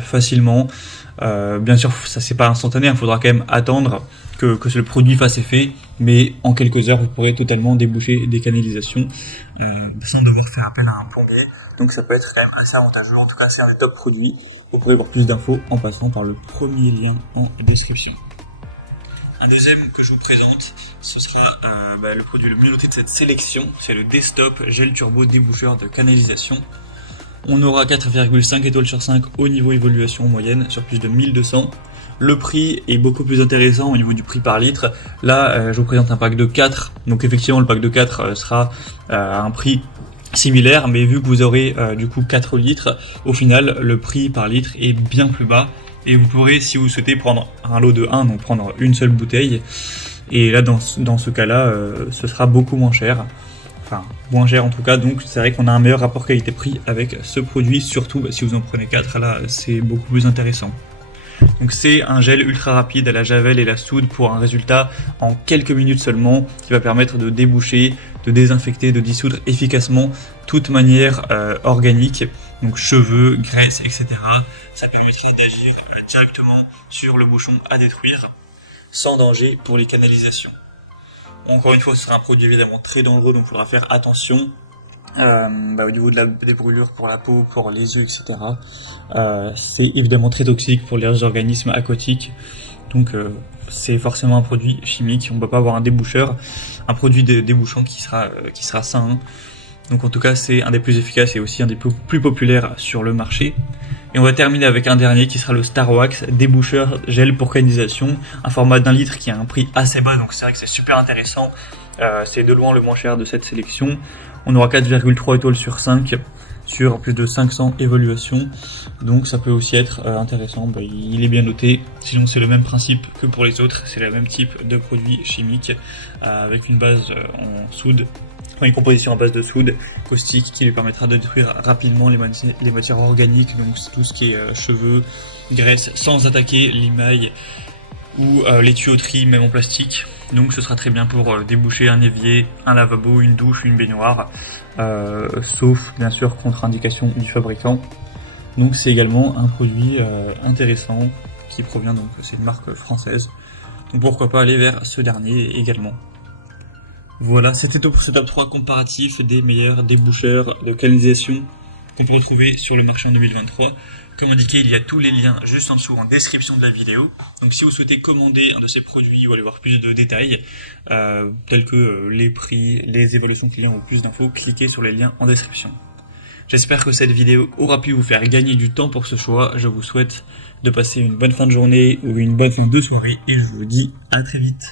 facilement. Bien sûr, ça c'est pas instantané, il faudra quand même attendre que le produit fasse effet, mais en quelques heures, vous pourrez totalement déboucher des canalisations sans devoir faire appel à un plombier. Donc ça peut être quand même assez avantageux. En tout cas, c'est un des top produits. Vous pouvez voir plus d'infos en passant par le premier lien en description. Un deuxième que je vous présente, ce sera le produit le mieux noté de cette sélection, c'est le Destop Gel Turbo Déboucheur de canalisation. On aura 4,5 étoiles sur 5 au niveau évaluation moyenne sur plus de 1200. Le prix est beaucoup plus intéressant au niveau du prix par litre. Là, je vous présente un pack de 4. Donc effectivement, le pack de 4 sera à un prix similaire, mais vu que vous aurez du coup 4 litres, au final, le prix par litre est bien plus bas. Et vous pourrez, si vous souhaitez, prendre un lot de 1, donc prendre une seule bouteille. Et là, dans ce cas-là, ce sera beaucoup moins cher. Enfin, moins cher en tout cas, donc c'est vrai qu'on a un meilleur rapport qualité-prix avec ce produit, surtout si vous en prenez 4, là c'est beaucoup plus intéressant. Donc c'est un gel ultra rapide à la javel et la soude pour un résultat en quelques minutes seulement, qui va permettre de déboucher, de désinfecter, de dissoudre efficacement toute manière organique, donc cheveux, graisse, etc. Ça permettra d'agir directement sur le bouchon à détruire, sans danger pour les canalisations. Encore une fois, ce sera un produit évidemment très dangereux, donc il faudra faire attention au niveau des brûlures pour la peau, pour les yeux, etc. C'est évidemment très toxique pour les organismes aquatiques, donc c'est forcément un produit chimique. On ne peut pas avoir un déboucheur, un produit débouchant qui sera sain. Hein. Donc en tout cas, c'est un des plus efficaces et aussi un des plus populaires sur le marché. Et on va terminer avec un dernier qui sera le Star Wax déboucheur gel pour canalisation, un format d'1 litre qui a un prix assez bas, donc c'est vrai que c'est super intéressant. C'est de loin le moins cher de cette sélection. On aura 4,3 étoiles sur 5 sur plus de 500 évaluations, donc ça peut aussi être intéressant. Il est bien noté, sinon c'est le même principe que pour les autres, c'est le même type de produit chimique avec une base en soude. Une composition à base de soude caustique qui lui permettra de détruire rapidement les matières organiques, donc tout ce qui est cheveux, graisse, sans attaquer l'émail ou les tuyauteries même en plastique. Donc ce sera très bien pour déboucher un évier, un lavabo, une douche, une baignoire, sauf bien sûr contre indication du fabricant. Donc c'est également un produit intéressant qui provient, donc c'est une marque française. Donc pourquoi pas aller vers ce dernier également. Voilà, c'était tout pour ce top 3 comparatif des meilleurs déboucheurs de canalisation qu'on peut retrouver sur le marché en 2023. Comme indiqué, il y a tous les liens juste en dessous en description de la vidéo. Donc si vous souhaitez commander un de ces produits ou aller voir plus de détails, tels que les prix, les évolutions clients ou plus d'infos, cliquez sur les liens en description. J'espère que cette vidéo aura pu vous faire gagner du temps pour ce choix. Je vous souhaite de passer une bonne fin de journée ou une bonne fin de soirée et je vous dis à très vite.